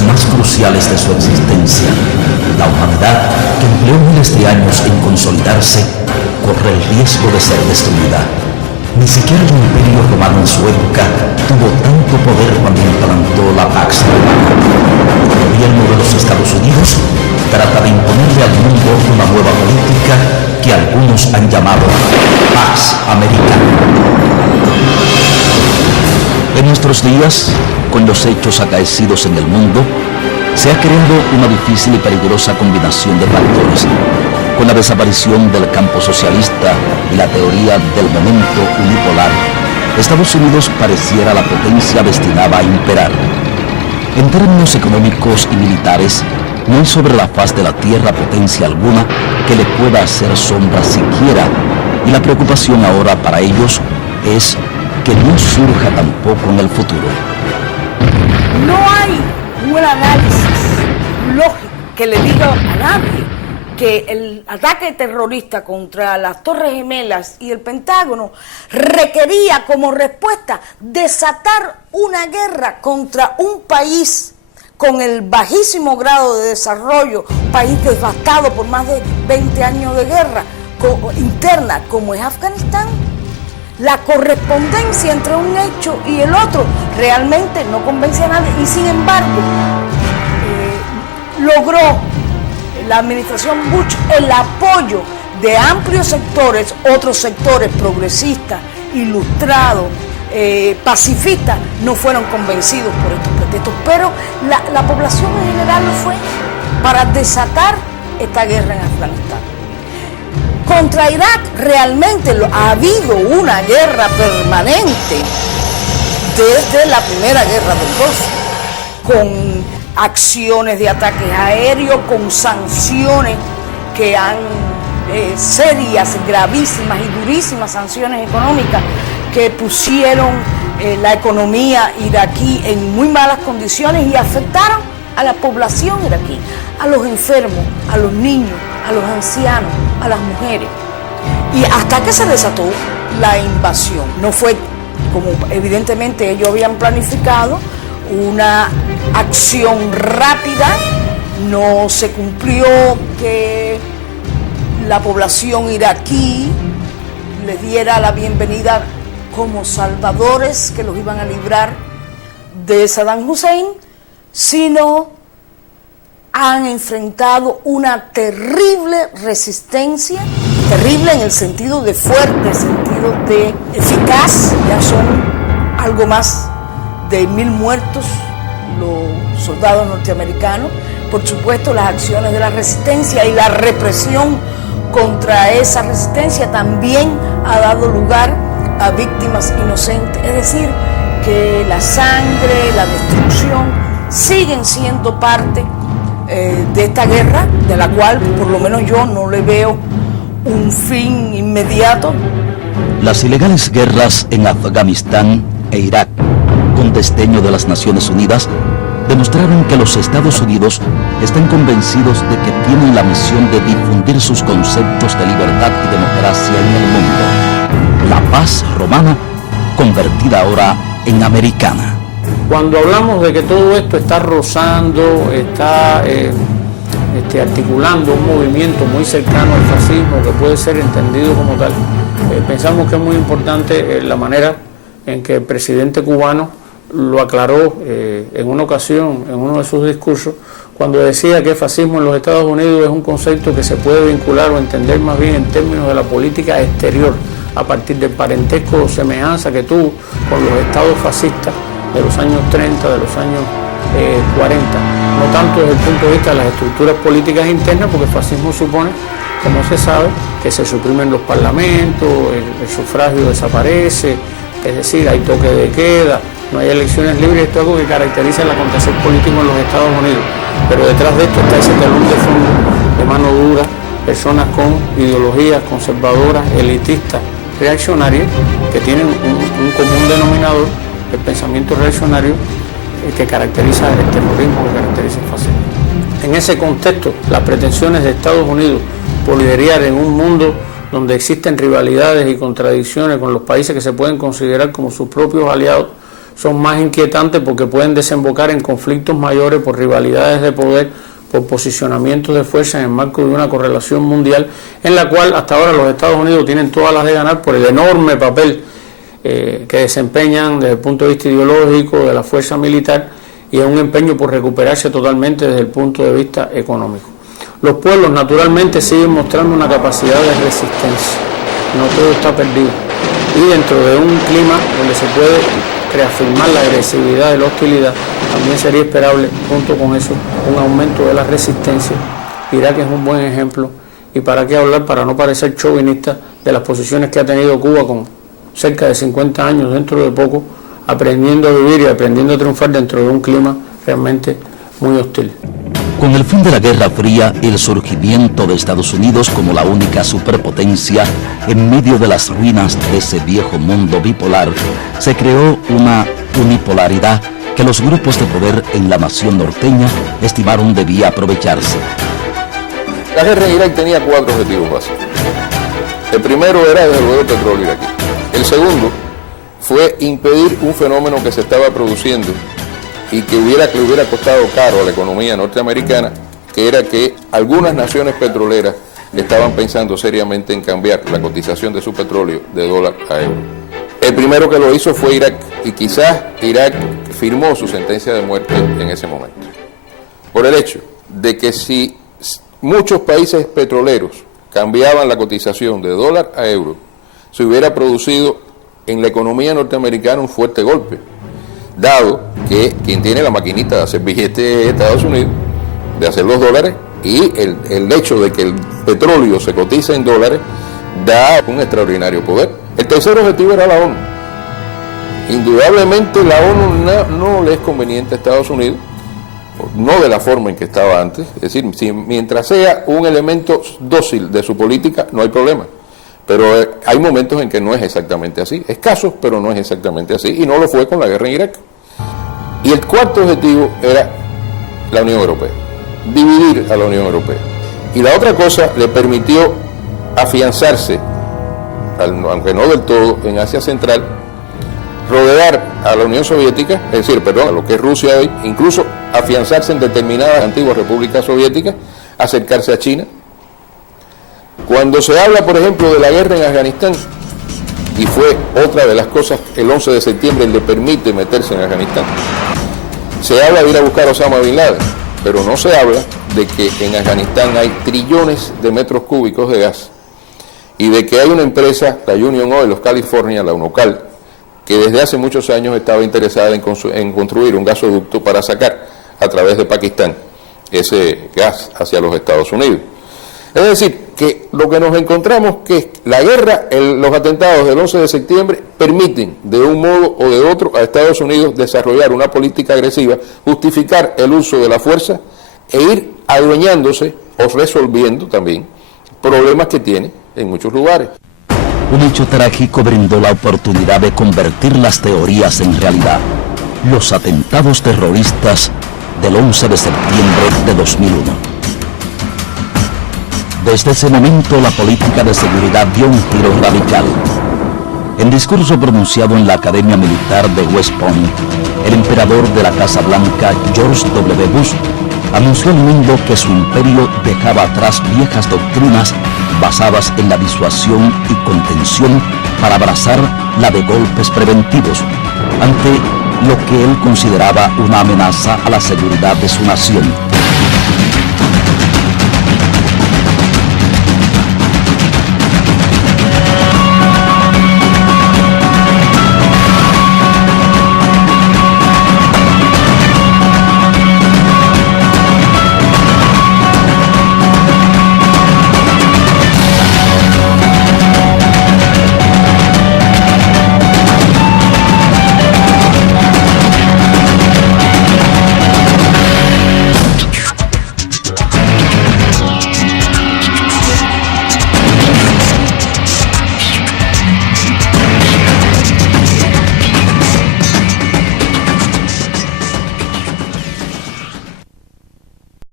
momentos más cruciales de su existencia, la humanidad, que empleó miles de años en consolidarse, corre el riesgo de ser destruida. Ni siquiera el Imperio Romano en su época tuvo tanto poder cuando implantó la Pax Romana. El gobierno de los Estados Unidos trata de imponerle al mundo una nueva política que algunos han llamado Pax Americana. En nuestros días, con los hechos acaecidos en el mundo, se ha creado una difícil y peligrosa combinación de factores. Con la desaparición del campo socialista y la teoría del momento unipolar, Estados Unidos pareciera la potencia destinada a imperar. En términos económicos y militares, no hay sobre la faz de la tierra potencia alguna que le pueda hacer sombra siquiera, y la preocupación ahora para ellos es que no surja tampoco en el futuro. No hay un análisis lógico que le diga a nadie que el ataque terrorista contra las Torres Gemelas y el Pentágono requería como respuesta desatar una guerra contra un país con el bajísimo grado de desarrollo, un país devastado por más de 20 años de guerra interna como es Afganistán. La correspondencia entre un hecho y el otro realmente no convence a nadie, y sin embargo logró la administración Bush el apoyo de amplios sectores, otros sectores progresistas, ilustrados, pacifistas, no fueron convencidos por estos pretextos, pero la población en general lo fue para desatar esta guerra en Afganistán. Contra Irak realmente ha habido una guerra permanente desde la primera guerra del Golfo, con acciones de ataques aéreos, con sanciones que han serias, gravísimas y durísimas sanciones económicas que pusieron la economía iraquí en muy malas condiciones y afectaron a la población iraquí, a los enfermos, a los niños, a los ancianos, a las mujeres. Y hasta que se desató la invasión, no fue como evidentemente ellos habían planificado, una acción rápida, no se cumplió que la población iraquí les diera la bienvenida como salvadores que los iban a librar de Saddam Hussein, sino han enfrentado una terrible resistencia, terrible en el sentido de fuerte, sentido de eficaz, ya son algo más de 1.000 muertos los soldados norteamericanos. Por supuesto, las acciones de la resistencia y la represión contra esa resistencia también ha dado lugar a víctimas inocentes. Es decir, que la sangre, la destrucción siguen siendo parte de esta guerra, de la cual por lo menos yo no le veo un fin inmediato. Las ilegales guerras en Afganistán e Irak, con desdeño de las Naciones Unidas, demostraron que los Estados Unidos están convencidos de que tienen la misión de difundir sus conceptos de libertad y democracia en el mundo. La paz romana, convertida ahora en americana. Cuando hablamos de que todo esto está rozando, está articulando un movimiento muy cercano al fascismo que puede ser entendido como tal, pensamos que es muy importante la manera en que el presidente cubano lo aclaró en una ocasión, en uno de sus discursos, cuando decía que el fascismo en los Estados Unidos es un concepto que se puede vincular o entender más bien en términos de la política exterior, a partir del parentesco o semejanza que tuvo con los estados fascistas de los años 30, de los años 40, no tanto desde el punto de vista de las estructuras políticas internas, porque el fascismo supone, como se sabe, que se suprimen los parlamentos, el sufragio desaparece, es decir, hay toque de queda, no hay elecciones libres. Esto es algo que caracteriza el acontecer político en los Estados Unidos, pero detrás de esto está ese telón de fondo de mano dura, personas con ideologías conservadoras, elitistas, reaccionarias, que tienen un común denominador, el pensamiento reaccionario que caracteriza el terrorismo, que caracteriza el fascismo. En ese contexto, las pretensiones de Estados Unidos por liderar en un mundo donde existen rivalidades y contradicciones con los países que se pueden considerar como sus propios aliados, son más inquietantes porque pueden desembocar en conflictos mayores por rivalidades de poder, por posicionamientos de fuerza en el marco de una correlación mundial en la cual hasta ahora los Estados Unidos tienen todas las de ganar por el enorme papel que desempeñan desde el punto de vista ideológico de la fuerza militar y es un empeño por recuperarse totalmente desde el punto de vista económico. Los pueblos naturalmente siguen mostrando una capacidad de resistencia, no todo está perdido y dentro de un clima donde se puede reafirmar la agresividad de la hostilidad, también sería esperable junto con eso un aumento de la resistencia. Irak es un buen ejemplo y para qué hablar, para no parecer chauvinista, de las posiciones que ha tenido Cuba con cerca de 50 años dentro de poco, aprendiendo a vivir y aprendiendo a triunfar dentro de un clima realmente muy hostil. Con el fin de la Guerra Fría y el surgimiento de Estados Unidos como la única superpotencia en medio de las ruinas de ese viejo mundo bipolar, se creó una unipolaridad que los grupos de poder en la nación norteña estimaron debía aprovecharse. La guerra en Irak tenía 4 objetivos básicos. El primero era desde luego el petróleo iraquí. El segundo fue impedir un fenómeno que se estaba produciendo y que le hubiera costado caro a la economía norteamericana, que era que algunas naciones petroleras estaban pensando seriamente en cambiar la cotización de su petróleo de dólar a euro. El primero que lo hizo fue Irak, y quizás Irak firmó su sentencia de muerte en ese momento, por el hecho de que si muchos países petroleros cambiaban la cotización de dólar a euro, se hubiera producido en la economía norteamericana un fuerte golpe, dado que quien tiene la maquinita de hacer billetes es Estados Unidos, de hacer los dólares, y el hecho de que el petróleo se cotiza en dólares da un extraordinario poder. El tercer objetivo era la ONU. Indudablemente la ONU no le es conveniente a Estados Unidos, no de la forma en que estaba antes, es decir, mientras sea un elemento dócil de su política, no hay problema. Pero hay momentos en que no es exactamente así, escasos, pero no es exactamente así, y no lo fue con la guerra en Irak. Y el cuarto objetivo era la Unión Europea, dividir a la Unión Europea. Y la otra cosa le permitió afianzarse, aunque no del todo, en Asia Central, rodear a la Unión Soviética, es decir, a lo que es Rusia hoy, incluso afianzarse en determinadas antiguas repúblicas soviéticas, acercarse a China. Cuando se habla, por ejemplo, de la guerra en Afganistán, y fue otra de las cosas, el 11 de septiembre le permite meterse en Afganistán, se habla de ir a buscar a Osama Bin Laden, pero no se habla de que en Afganistán hay trillones de metros cúbicos de gas, y de que hay una empresa, la Union Oil of California, la UNOCAL, que desde hace muchos años estaba interesada en construir un gasoducto para sacar a través de Pakistán ese gas hacia los Estados Unidos. Es decir, que lo que nos encontramos que la guerra, los atentados del 11 de septiembre permiten de un modo o de otro a Estados Unidos desarrollar una política agresiva, justificar el uso de la fuerza e ir adueñándose o resolviendo también problemas que tiene en muchos lugares. Un hecho trágico brindó la oportunidad de convertir las teorías en realidad. Los atentados terroristas del 11 de septiembre de 2001. Desde ese momento la política de seguridad dio un giro radical. En discurso pronunciado en la Academia Militar de West Point, el emperador de la Casa Blanca, George W. Bush, anunció al mundo que su imperio dejaba atrás viejas doctrinas basadas en la disuasión y contención para abrazar la de golpes preventivos ante lo que él consideraba una amenaza a la seguridad de su nación.